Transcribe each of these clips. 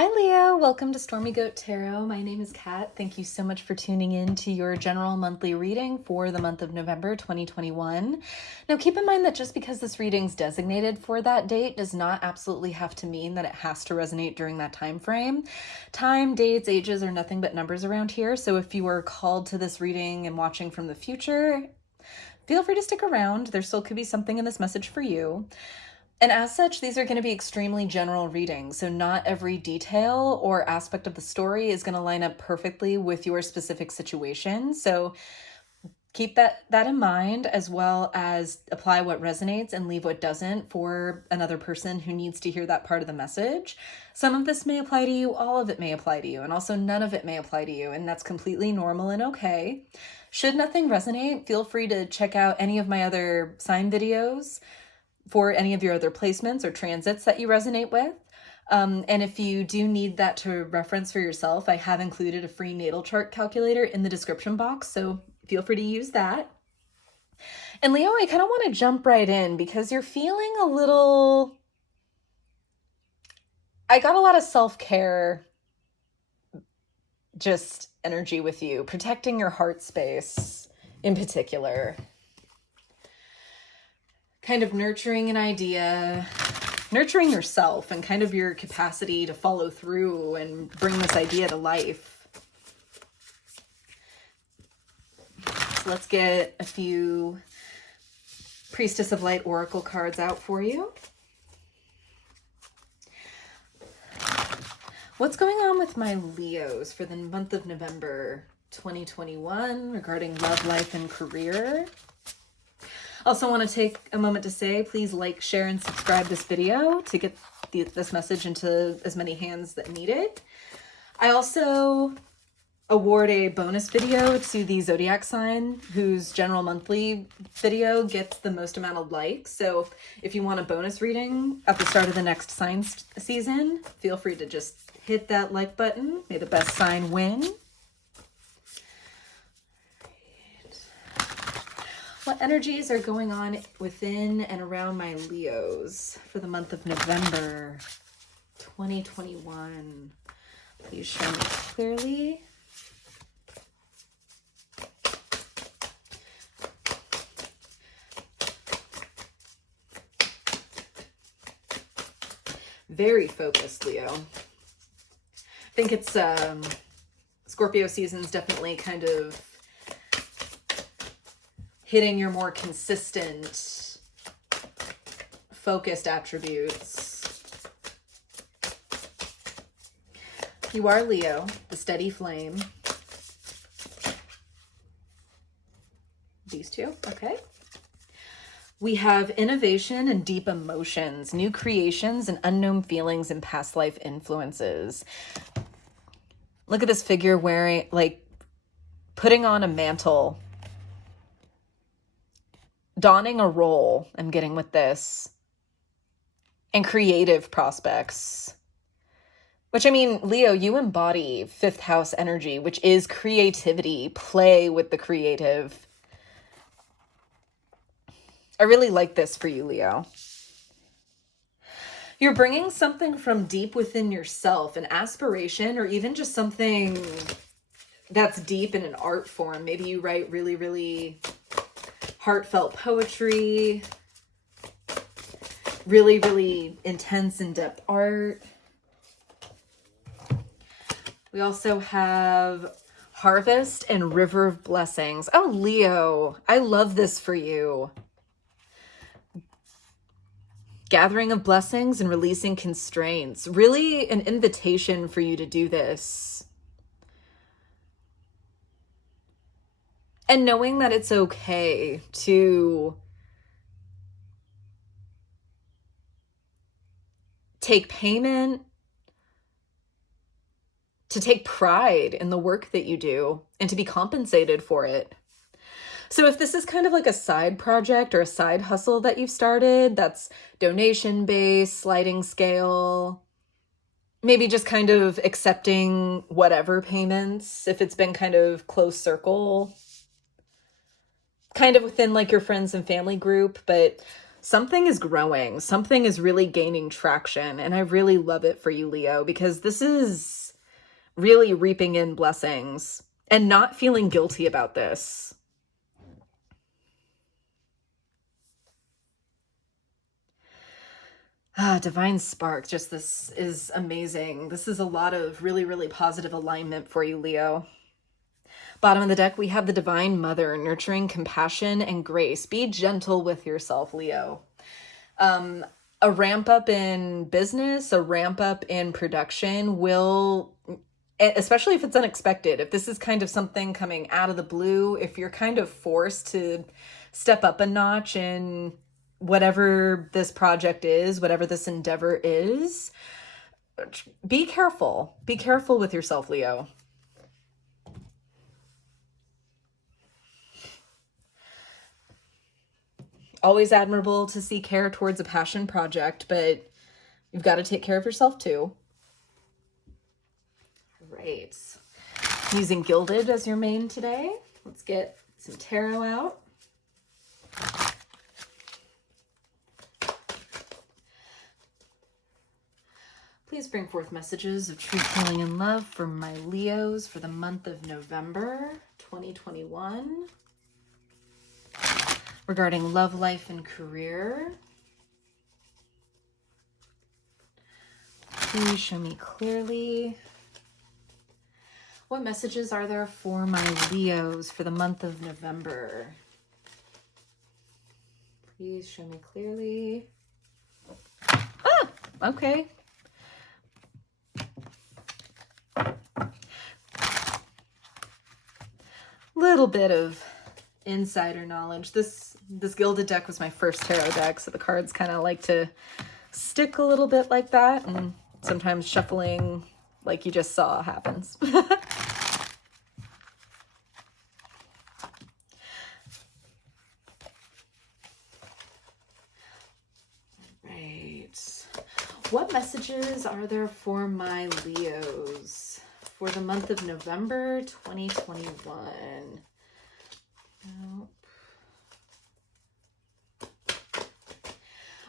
Hi Leo, welcome to Stormy Goat Tarot. My name is Kat. Thank you so much for tuning in to your general monthly reading for the month of November 2021. Now keep in mind that just because this reading's designated for that date does not absolutely have to mean that it has to resonate during that time frame. Time, dates, ages are nothing but numbers around here, so if you are called to this reading and watching from the future, feel free to stick around. There still could be something in this message for you. And as such, these are going to be extremely general readings, so not every detail or aspect of the story is going to line up perfectly with your specific situation. So keep that in mind, as well as apply what resonates and leave what doesn't for another person who needs to hear that part of the message. Some of this may apply to you, all of it may apply to you, and also none of it may apply to you, and that's completely normal and okay. Should nothing resonate, feel free to check out any of my other sign videos for any of your other placements or transits that you resonate with. And if you do need that to reference for yourself, I have included a free natal chart calculator in the description box, so feel free to use that. And Leo, I kind of want to jump right in because you're feeling a little... I got a lot of self-care, just energy with you, protecting your heart space in particular. Kind of nurturing an idea, nurturing yourself and kind of your capacity to follow through and bring this idea to life. So let's get a few Priestess of Light Oracle cards out for you. What's going on with my Leos for the month of November 2021 regarding love, life, and career? Also want to take a moment to say, please like, share, and subscribe this video to get this message into as many hands that need it. I also award a bonus video to the zodiac sign whose general monthly video gets the most amount of likes. So if you want a bonus reading at the start of the next sign season, feel free to just hit that like button. May the best sign win. What energies are going on within and around my Leos for the month of November 2021? Please show me clearly. Very focused, Leo. I think it's Scorpio season's definitely kind of hitting your more consistent, focused attributes. You are Leo, the steady flame. These two, okay. We have innovation and deep emotions, new creations and unknown feelings and past life influences. Look at this figure wearing, like, putting on a mantle, donning a role, I'm getting with this, and creative prospects. Which, I mean, Leo, you embody fifth house energy, which is creativity, play with the creative. I really like this for you, Leo. You're bringing something from deep within yourself, an aspiration, or even just something that's deep in an art form. Maybe you write really, really heartfelt poetry, really, really intense, in-depth art. We also have Harvest and River of Blessings. Oh, Leo, I love this for you. Gathering of blessings and releasing constraints. Really an invitation for you to do this. And knowing that it's okay to take payment, to take pride in the work that you do, and to be compensated for it. So if this is kind of like a side project or a side hustle that you've started, that's donation-based, sliding scale, maybe just kind of accepting whatever payments, if it's been kind of close circle, kind of within like your friends and family group, but something is growing, something is really gaining traction, and I really love it for you, Leo, because this is really reaping in blessings and not feeling guilty about this. Divine spark, just this is amazing. This is a lot of really, really positive alignment for you, Leo. Bottom of the deck, we have the Divine Mother, nurturing compassion and grace. Be gentle with yourself, Leo. A ramp up in business, a ramp up in production will, especially if it's unexpected, if this is kind of something coming out of the blue, if you're kind of forced to step up a notch in whatever this project is, whatever this endeavor is, be careful. Be careful with yourself, Leo. Always admirable to see care towards a passion project, but you've got to take care of yourself too. Right. Using Gilded as your main today. Let's get some tarot out. Please bring forth messages of truth, healing, and love for my Leos for the month of November 2021. Regarding love, life, and career. Please show me clearly. What messages are there for my Leos for the month of November? Please show me clearly. Ah, okay. Little bit of insider knowledge. This Gilded deck was my first tarot deck, so the cards kind of like to stick a little bit like that, and sometimes shuffling like you just saw happens. Right. What messages are there for my Leos for the month of November 2021? Nope.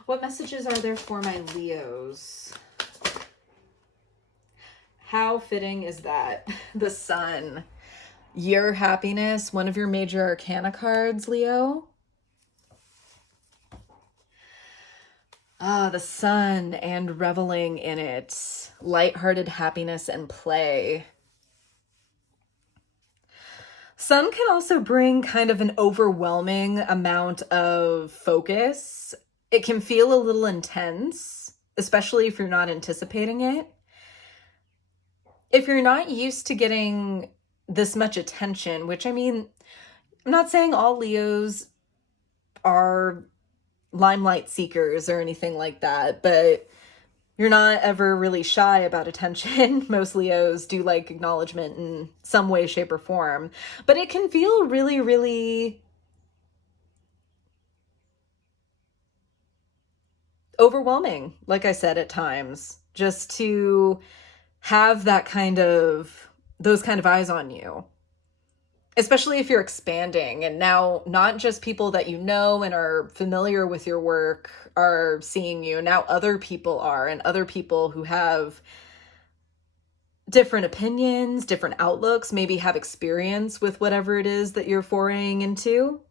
What messages are there for my Leos? How fitting is that? The Sun. Your happiness, one of your major arcana cards, Leo. The Sun and reveling in it. Lighthearted happiness and play. Sun can also bring kind of an overwhelming amount of focus. It can feel a little intense, especially if you're not anticipating it. If you're not used to getting this much attention, which I mean, I'm not saying all Leos are limelight seekers or anything like that, but you're not ever really shy about attention. Most Leos do like acknowledgement in some way, shape, or form, but it can feel really, really overwhelming, like I said, at times, just to have that those kind of eyes on you, especially if you're expanding. And now not just people that you know and are familiar with your work are seeing you. Now other people are, and other people who have different opinions, different outlooks, maybe have experience with whatever it is that you're foraying into.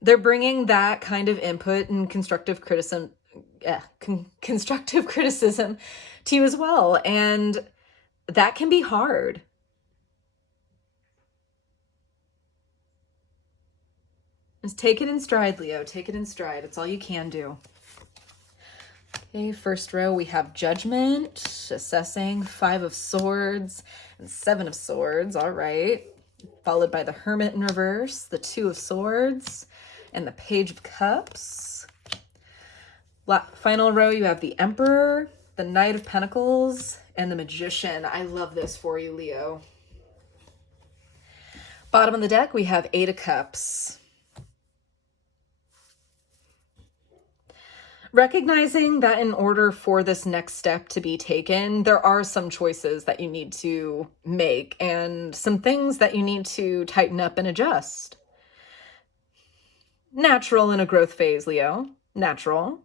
They're bringing that kind of input and constructive criticism to you as well. And that can be hard. Just take it in stride, Leo. Take it in stride. It's all you can do. Okay, first row, we have Judgment, assessing, 5 of Swords, and 7 of Swords. All right. Followed by the Hermit in reverse, the 2 of Swords, and the Page of Cups. Final row, you have the Emperor, the Knight of Pentacles, and the Magician. I love this for you, Leo. Bottom of the deck, we have 8 of Cups. Recognizing that in order for this next step to be taken, there are some choices that you need to make and some things that you need to tighten up and adjust. Natural in a growth phase, Leo. Natural.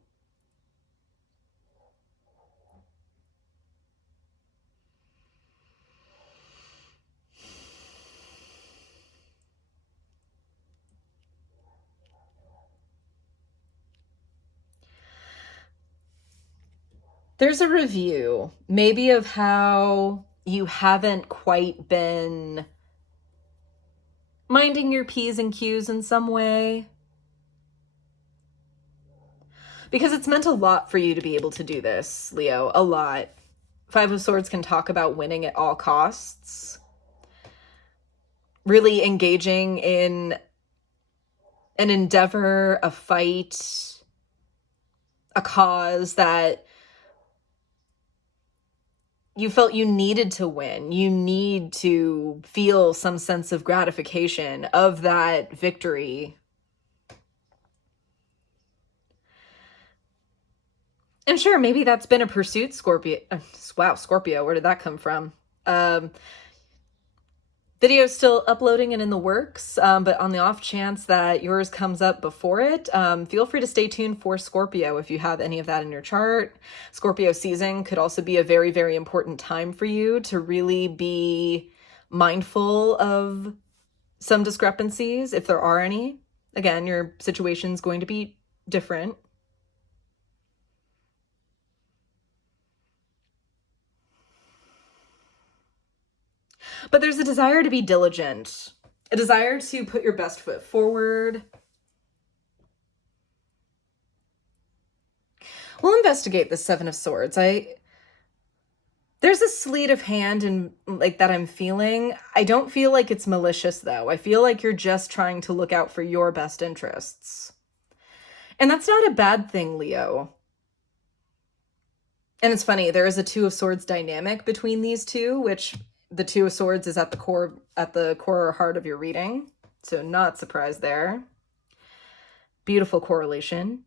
There's a review, maybe of how you haven't quite been minding your P's and Q's in some way. Because it's meant a lot for you to be able to do this, Leo, a lot. Five of Swords can talk about winning at all costs. Really engaging in an endeavor, a fight, a cause that you felt you needed to win. You need to feel some sense of gratification of that victory. And sure, maybe that's been a pursuit, Scorpio. Wow, Scorpio, where did that come from? Video's still uploading and in the works, but on the off chance that yours comes up before it, feel free to stay tuned for Scorpio if you have any of that in your chart. Scorpio season could also be a very, very important time for you to really be mindful of some discrepancies, if there are any. Again, your situation's going to be different. But there's a desire to be diligent, a desire to put your best foot forward. We'll investigate the Seven of Swords. There's a sleight of hand and like that I'm feeling. I don't feel like it's malicious though. I feel like you're just trying to look out for your best interests. And that's not a bad thing, Leo. And it's funny, there is a Two of Swords dynamic between these two, which the Two of Swords is at the core or heart of your reading. So not surprised there. Beautiful correlation.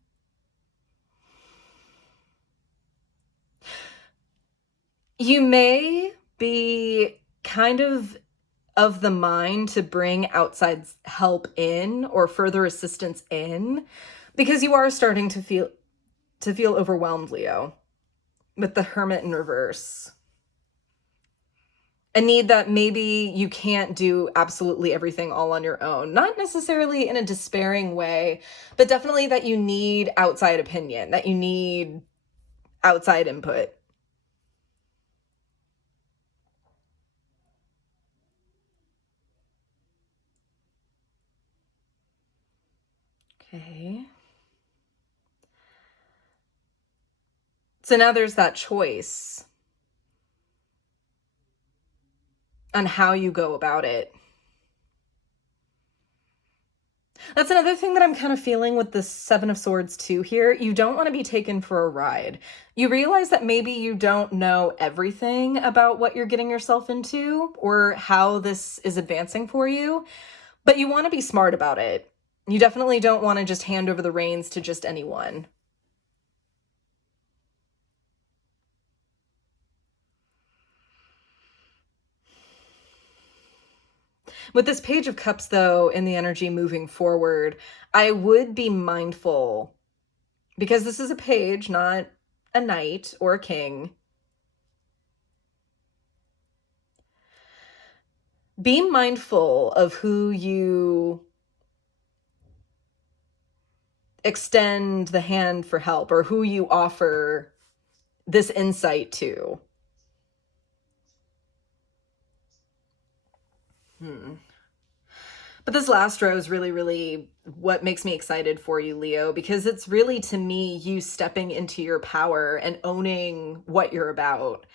You may be kind of the mind to bring outside help in or further assistance in because you are starting to feel overwhelmed, Leo, with the Hermit in reverse. A need that maybe you can't do absolutely everything all on your own. Not necessarily in a despairing way, but definitely that you need outside opinion, that you need outside input. Okay. So now there's that choice on how you go about it. That's another thing that I'm kind of feeling with the Seven of Swords too here. You don't want to be taken for a ride. You realize that maybe you don't know everything about what you're getting yourself into or how this is advancing for you, but you want to be smart about it. You definitely don't want to just hand over the reins to just anyone. With this Page of Cups, though, in the energy moving forward, I would be mindful, because this is a page, not a knight or a king. Be mindful of who you extend the hand for help or who you offer this insight to. But this last row is really, really what makes me excited for you, Leo, because it's really, to me, you stepping into your power and owning what you're about,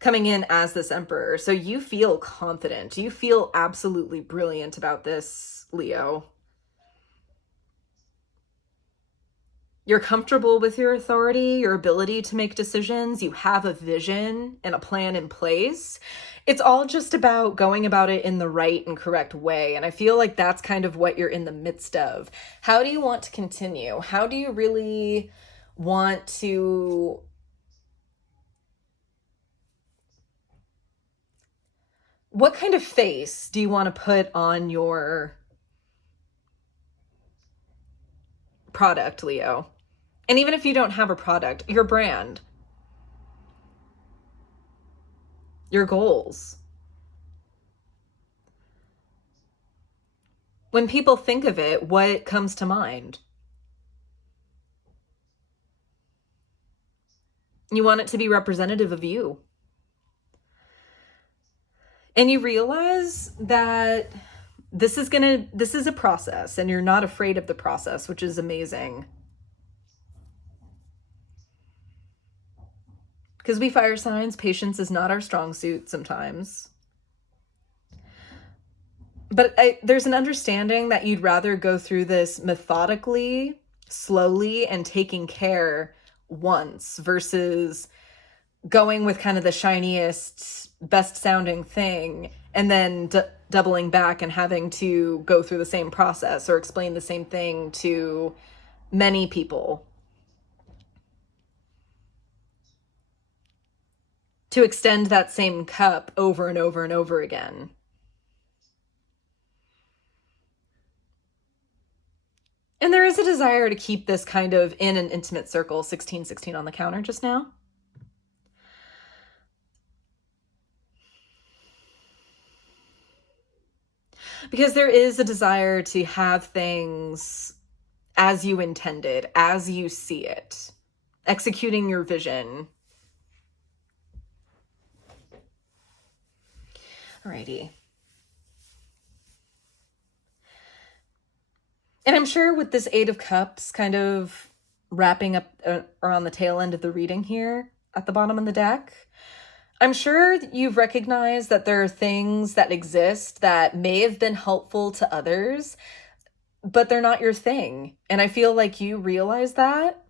coming in as this Emperor. So you feel confident. You feel absolutely brilliant about this, Leo. You're comfortable with your authority, your ability to make decisions. You have a vision and a plan in place. It's all just about going about it in the right and correct way. And I feel like that's kind of what you're in the midst of. How do you want to continue? How do you really want to what kind of face do you want to put on your product, Leo. And even if you don't have a product, your brand, your goals. When people think of it, what comes to mind? You want it to be representative of you. And you realize that this is a process, and you're not afraid of the process, which is amazing. Because we fire signs, patience is not our strong suit sometimes. But there's an understanding that you'd rather go through this methodically, slowly, and taking care once versus going with kind of the shiniest, best sounding thing and then doubling back and having to go through the same process or explain the same thing to many people. To extend that same cup over and over and over again. And there is a desire to keep this kind of in an intimate circle, 1616 on the counter just now. Because there is a desire to have things as you intended, as you see it, executing your vision. Alrighty. And I'm sure with this Eight of Cups kind of wrapping up around the tail end of the reading here at the bottom of the deck, I'm sure you've recognized that there are things that exist that may have been helpful to others, but they're not your thing. And I feel like you realize that.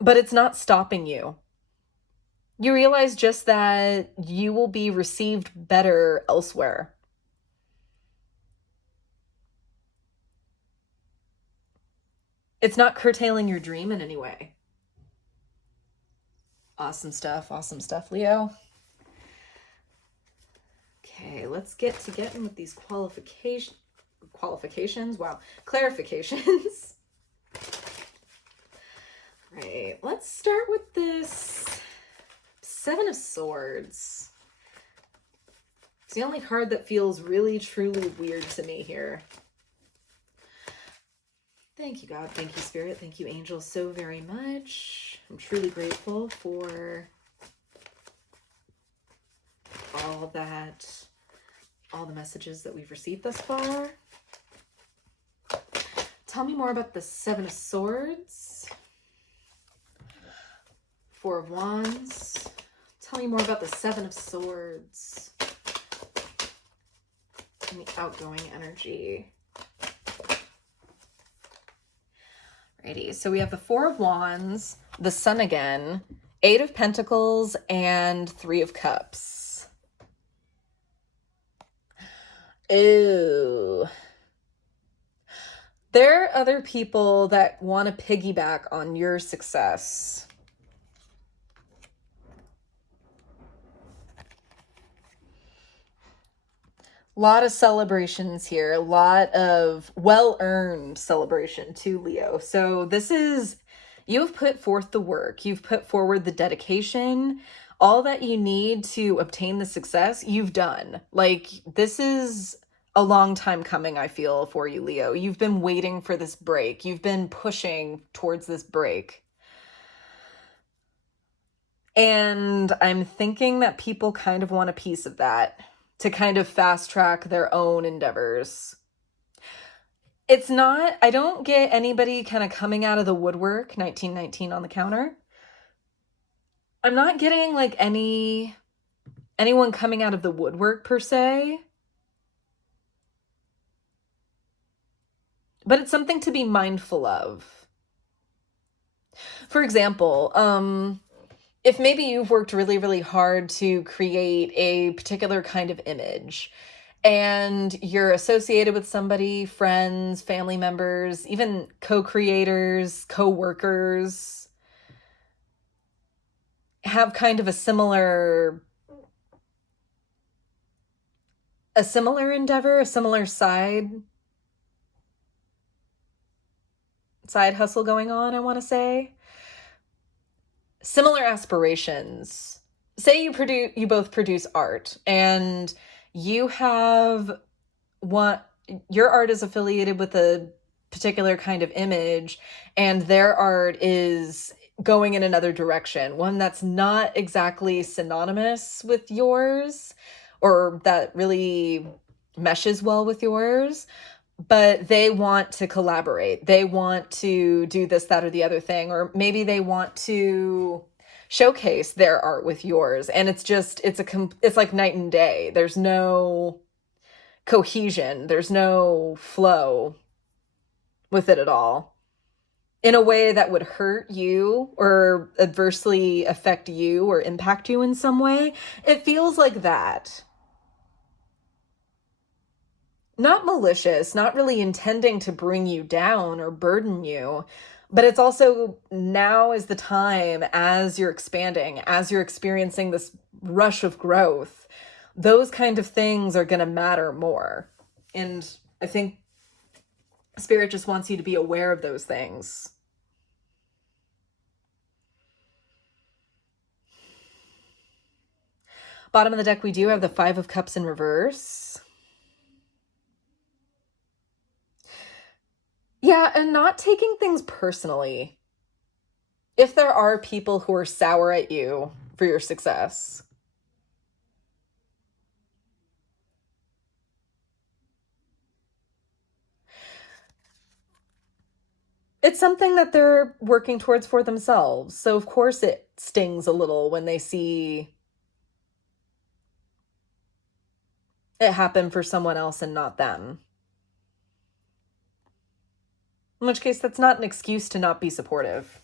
But it's not stopping you. You realize just that you will be received better elsewhere. It's not curtailing your dream in any way. Awesome stuff, Leo. Okay, let's get to getting with these qualifications. Wow, clarifications. Right, let's start with this Seven of Swords. It's the only card that feels really, truly weird to me here. Thank you, God. Thank you, Spirit. Thank you, Angels, so very much. I'm truly grateful for all the messages that we've received thus far. Tell me more about the Seven of Swords. Four of Wands. Tell me more about the Seven of Swords. And the outgoing energy. Alrighty, so we have the Four of Wands, the Sun again, Eight of Pentacles, and Three of Cups. Ew. There are other people that want to piggyback on your success. Lot of celebrations here, a lot of well-earned celebration too, Leo. So this is, you have put forth the work, you've put forward the dedication, all that you need to obtain the success, you've done. Like, this is a long time coming, I feel, for you, Leo. You've been waiting for this break. You've been pushing towards this break. And I'm thinking that people kind of want a piece of that, to kind of fast track their own endeavors. It's not, I don't get anybody kind of coming out of the woodwork, 1919 on the counter. I'm not getting like anyone coming out of the woodwork per se. But it's something to be mindful of. For example, if maybe you've worked really, really hard to create a particular kind of image and you're associated with somebody, friends, family members, even co-creators, co-workers, have kind of a similar a similar endeavor, a similar side hustle going on, I want to say. Similar aspirations. Say you both produce art, and you have your art is affiliated with a particular kind of image, and their art is going in another direction, one that's not exactly synonymous with yours, or that really meshes well with yours, but they want to collaborate. They want to do this, that, or the other thing, or maybe they want to showcase their art with yours. And it's like night and day. There's no cohesion. There's no flow with it at all, in a way that would hurt you or adversely affect you or impact you in some way. It feels like that. Not malicious, not really intending to bring you down or burden you, but it's also, now is the time, as you're expanding, as you're experiencing this rush of growth, those kind of things are going to matter more. And I think Spirit just wants you to be aware of those things. Bottom of the deck, we do have the Five of Cups in reverse. Yeah, and not taking things personally. If there are people who are sour at you for your success, it's something that they're working towards for themselves. So of course it stings a little when they see it happen for someone else and not them. In which case, that's not an excuse to not be supportive.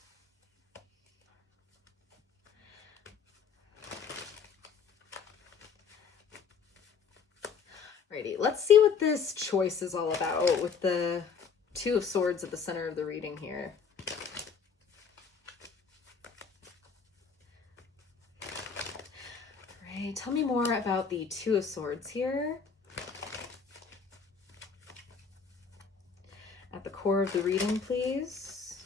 Alrighty, let's see what this choice is all about with the Two of Swords at the center of the reading here. Alright, tell me more about the Two of Swords here. At the core of the reading, please.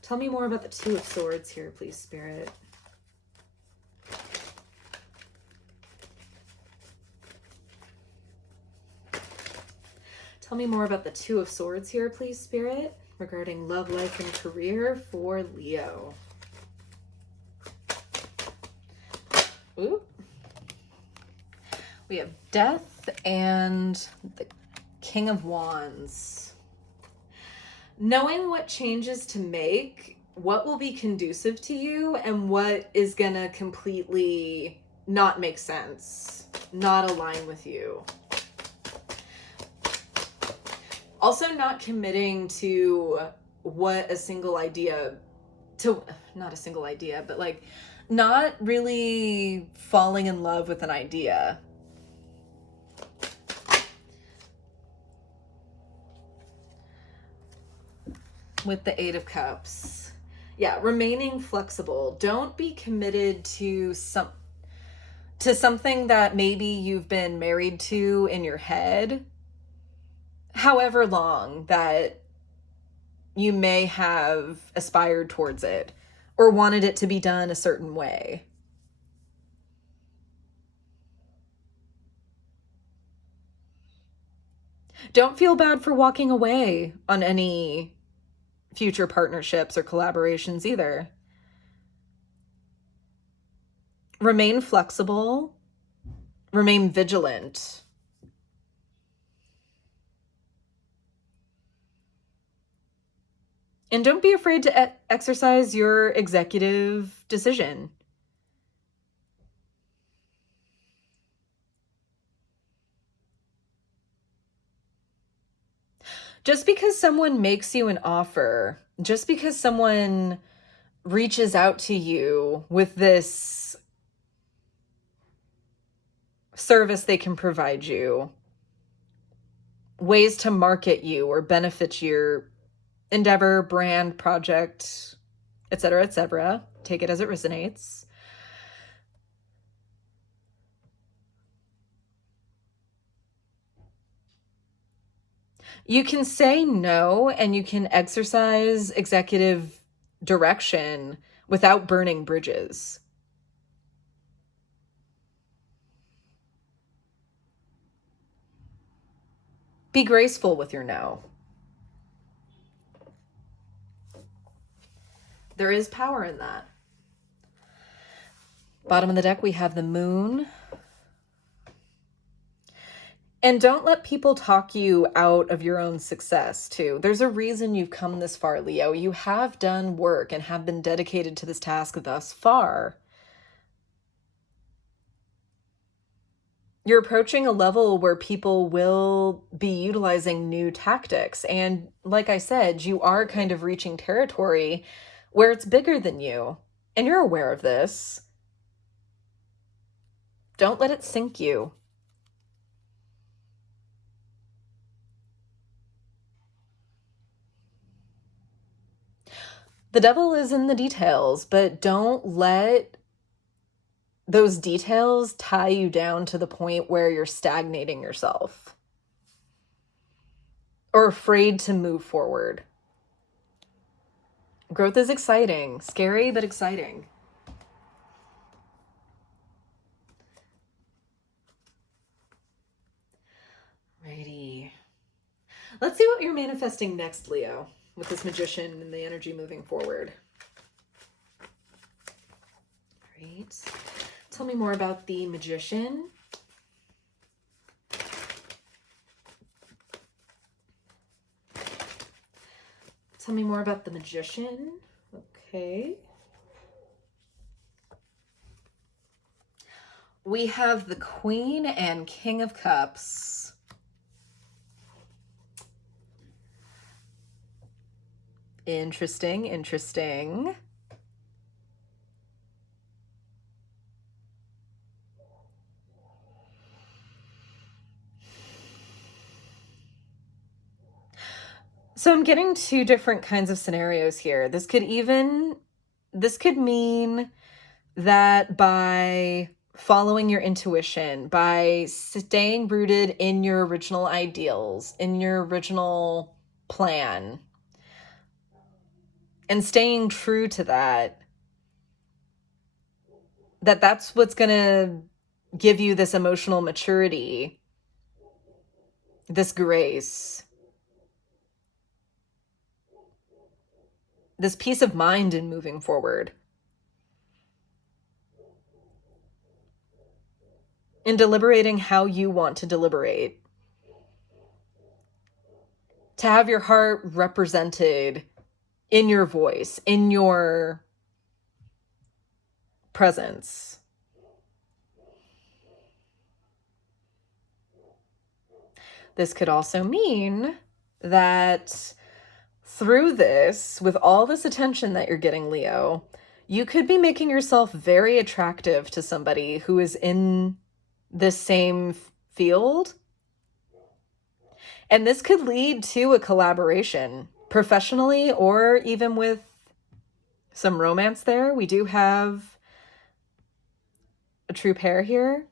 Tell me more about the Two of Swords here, please, Spirit. Tell me more about the Two of Swords here, please, Spirit, regarding love, life, and career for Leo. Ooh. We have Death and the King of Wands. Knowing what changes to make, what will be conducive to you, and what is gonna completely not make sense, not align with you. Also not committing to what a single idea, not a single idea, but like not really falling in love with an idea. With the Eight of Cups. Yeah, remaining flexible. Don't be committed to something that maybe you've been married to in your head, however long that you may have aspired towards it or wanted it to be done a certain way. Don't feel bad for walking away on any future partnerships or collaborations either. Remain flexible, remain vigilant. And don't be afraid to exercise your executive decision. Just because someone makes you an offer, just because someone reaches out to you with this service they can provide you, ways to market you or benefit your endeavor, brand, project, etc., take it as it resonates. You can say no and you can exercise executive direction without burning bridges. Be graceful with your no. There is power in that. Bottom of the deck, we have the moon. And don't let people talk you out of your own success, too. There's a reason you've come this far, Leo. You have done work and have been dedicated to this task thus far. You're approaching a level where people will be utilizing new tactics. And like I said, you are kind of reaching territory where it's bigger than you. And you're aware of this. Don't let it sink you. The devil is in the details, but don't let those details tie you down to the point where you're stagnating yourself or afraid to move forward. Growth is exciting, scary, but exciting. Righty. Let's see what you're manifesting next, Leo, with this magician and the energy moving forward. Great. Tell me more about the magician. Tell me more about the magician. Okay. We have the Queen and King of Cups. Interesting, interesting. So I'm getting two different kinds of scenarios here. This could mean that by following your intuition, by staying rooted in your original ideals, in your original plan, and staying true to that's what's going to give you this emotional maturity, this grace, this peace of mind in moving forward, in deliberating how you want to deliberate, to have your heart represented in your voice, in your presence. This could also mean that through this, with all this attention that you're getting, Leo, you could be making yourself very attractive to somebody who is in this same field. And this could lead to a collaboration professionally or even with some romance there. We do have a true pair here.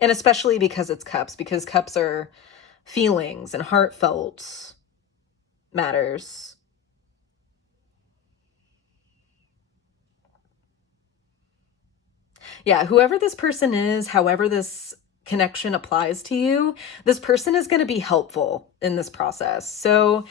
And especially because it's cups, because cups are feelings and heartfelt matters. Yeah, whoever this person is, however this connection applies to you, this person is going to be helpful in this process. So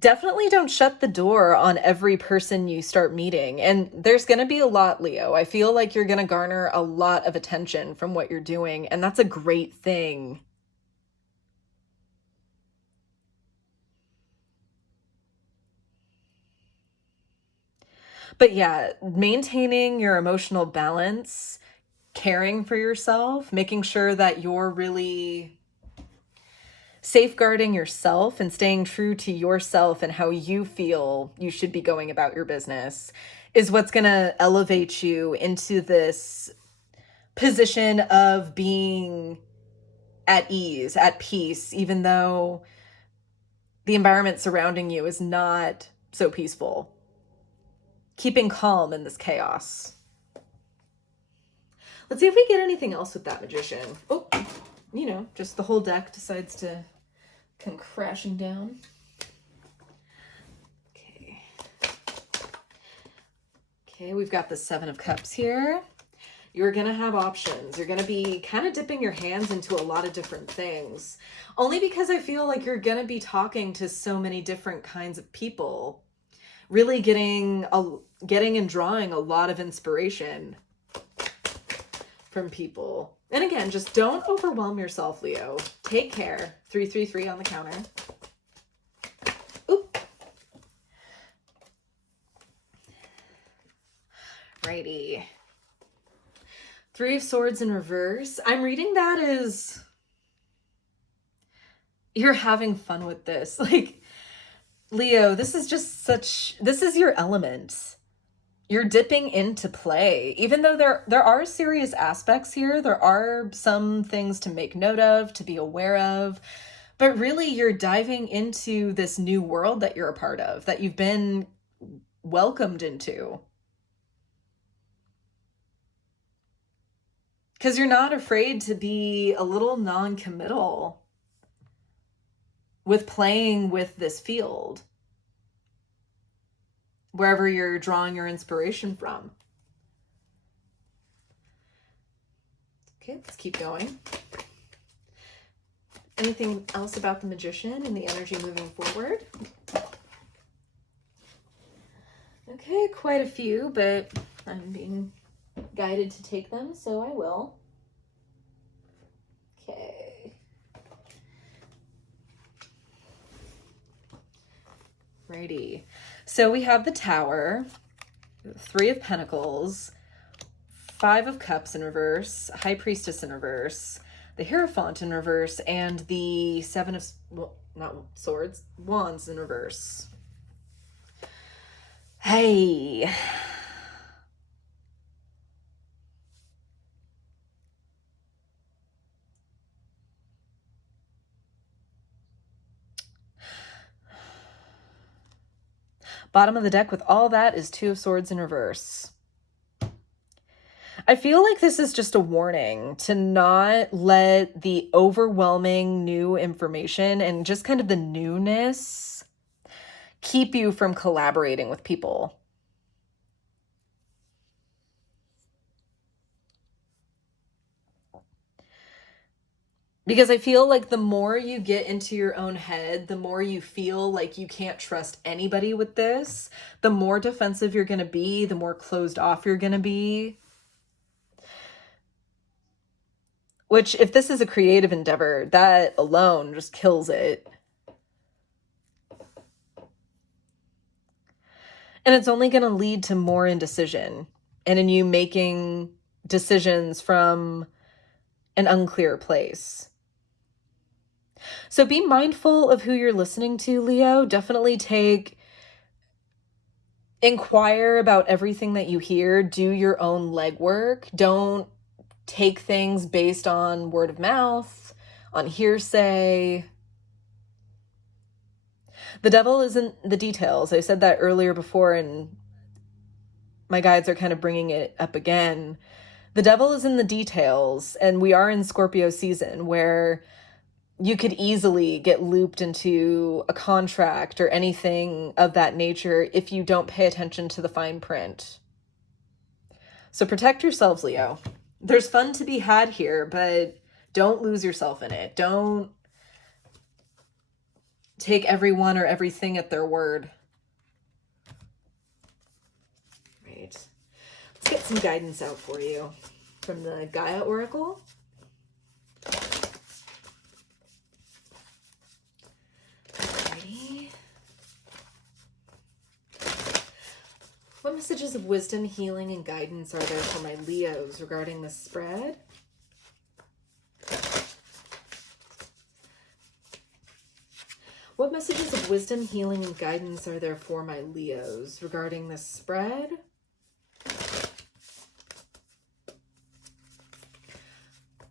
definitely don't shut the door on every person you start meeting. And there's going to be a lot, Leo. I feel like you're going to garner a lot of attention from what you're doing, and that's a great thing. But yeah, maintaining your emotional balance, caring for yourself, making sure that you're really safeguarding yourself and staying true to yourself and how you feel you should be going about your business is what's going to elevate you into this position of being at ease, at peace, even though the environment surrounding you is not so peaceful. Keeping calm in this chaos. Let's see if we get anything else with that Magician. Oh, you know, just the whole deck decides to come crashing down. Okay. Okay, we've got the Seven of Cups here. You're going to have options. You're going to be kind of dipping your hands into a lot of different things. Only because I feel like you're going to be talking to so many different kinds of people. Really getting and drawing a lot of inspiration from people. And again, just don't overwhelm yourself, Leo. Take care. 333 on the counter. Oop. Righty. Three of Swords in reverse. I'm reading that as you're having fun with this. Like, Leo, this is your element. You're dipping into play. Even though there are serious aspects here, there are some things to make note of, to be aware of, but really you're diving into this new world that you're a part of, that you've been welcomed into. Because you're not afraid to be a little non-committal with playing with this field, wherever you're drawing your inspiration from. Okay, let's keep going. Anything else about the Magician and the energy moving forward? Okay, quite a few, but I'm being guided to take them, so I will. Okay. Righty. So we have the Tower, Three of Pentacles, Five of Cups in reverse, High Priestess in reverse, the Hierophant in reverse, and the Seven of, well, not Swords, Wands in reverse. Hey. Bottom of the deck with all that is Two of Swords in reverse. I feel like this is just a warning to not let the overwhelming new information and just kind of the newness keep you from collaborating with people. Because I feel like the more you get into your own head, the more you feel like you can't trust anybody with this, the more defensive you're going to be, the more closed off you're going to be. Which, if this is a creative endeavor, that alone just kills it. And it's only going to lead to more indecision and in you making decisions from an unclear place. So be mindful of who you're listening to, Leo. Definitely inquire about everything that you hear. Do your own legwork. Don't take things based on word of mouth, on hearsay. The devil is in the details. I said that earlier before, and my guides are kind of bringing it up again. The devil is in the details, and we are in Scorpio season where you could easily get looped into a contract or anything of that nature if you don't pay attention to the fine print. So protect yourselves, Leo. There's fun to be had here, but don't lose yourself in it. Don't take everyone or everything at their word. Right. Let's get some guidance out for you from the Gaia Oracle. Alrighty. What messages of wisdom, healing, and guidance are there for my Leos regarding this spread? What messages of wisdom, healing, and guidance are there for my Leos regarding this spread?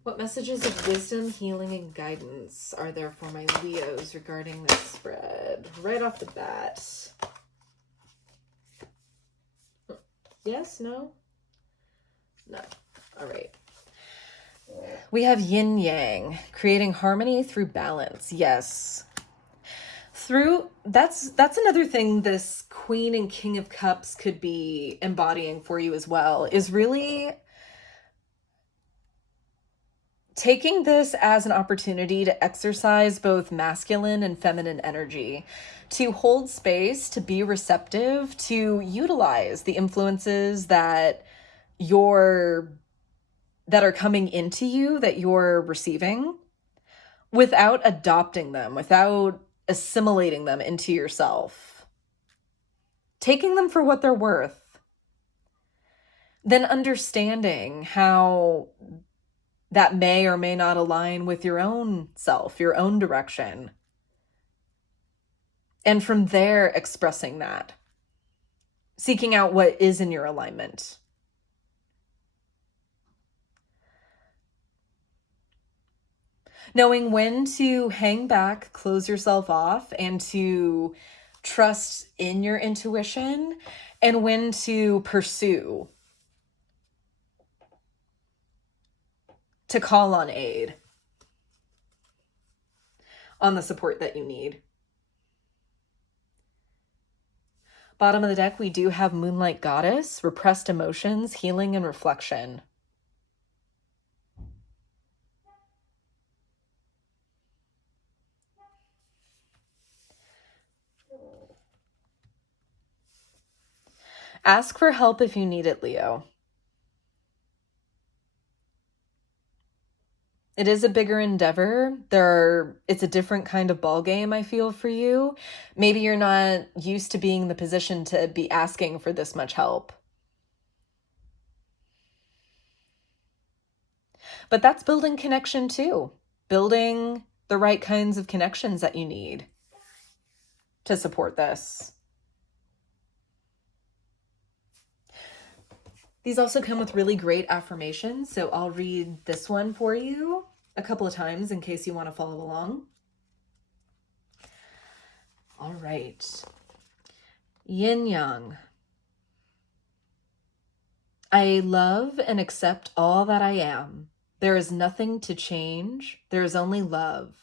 What messages of wisdom, healing, and guidance are there for my Leos regarding this spread? Right off the bat. Yes? No? No. All right. We have yin yang, creating harmony through balance. Yes. That's another thing this Queen and King of Cups could be embodying for you as well, is really taking this as an opportunity to exercise both masculine and feminine energy, to hold space, to be receptive, to utilize the influences that are coming into you, that you're receiving, without adopting them, without assimilating them into yourself, taking them for what they're worth, then understanding how that may or may not align with your own self, your own direction. And from there, expressing that, seeking out what is in your alignment. Knowing when to hang back, close yourself off, and to trust in your intuition, and when to pursue, to call on aid, on the support that you need. Bottom of the deck, we do have Moonlight Goddess, repressed emotions, healing, and reflection. Ask for help if you need it, Leo. It is a bigger endeavor. It's a different kind of ball game, I feel, for you. Maybe you're not used to being in the position to be asking for this much help. But that's building connection too. Building the right kinds of connections that you need to support this. These also come with really great affirmations, so I'll read this one for you a couple of times in case you want to follow along. All right. Yin Yang. I love and accept all that I am. There is nothing to change. There is only love.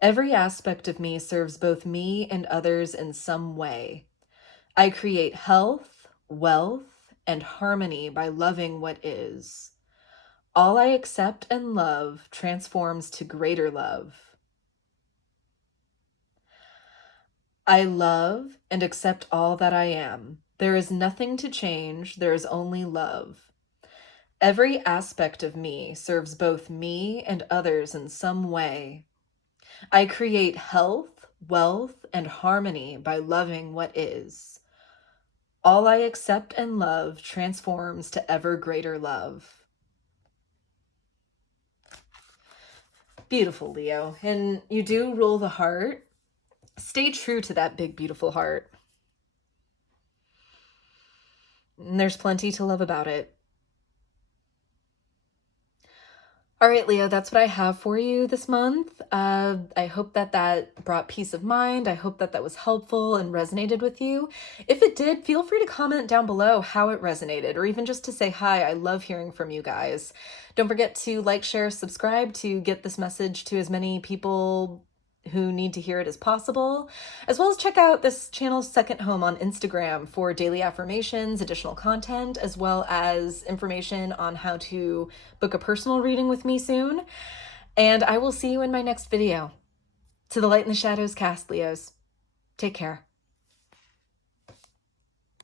Every aspect of me serves both me and others in some way. I create health, wealth, and harmony by loving what is. All I accept and love transforms to greater love. I love and accept all that I am. There is nothing to change. There is only love. Every aspect of me serves both me and others in some way. I create health, wealth, and harmony by loving what is. All I accept and love transforms to ever greater love. Beautiful, Leo. And you do rule the heart. Stay true to that big, beautiful heart. And there's plenty to love about it. All right, Leo, that's what I have for you this month. I hope that brought peace of mind. I hope that was helpful and resonated with you. If it did, feel free to comment down below how it resonated, or even just to say hi. I love hearing from you guys. Don't forget to like, share, subscribe to get this message to as many people who need to hear it as possible, as well as check out this channel's second home on Instagram for daily affirmations, additional content, as well as information on how to book a personal reading with me soon. And I will see you in my next video. To the light and the shadows cast, Leos. Take care.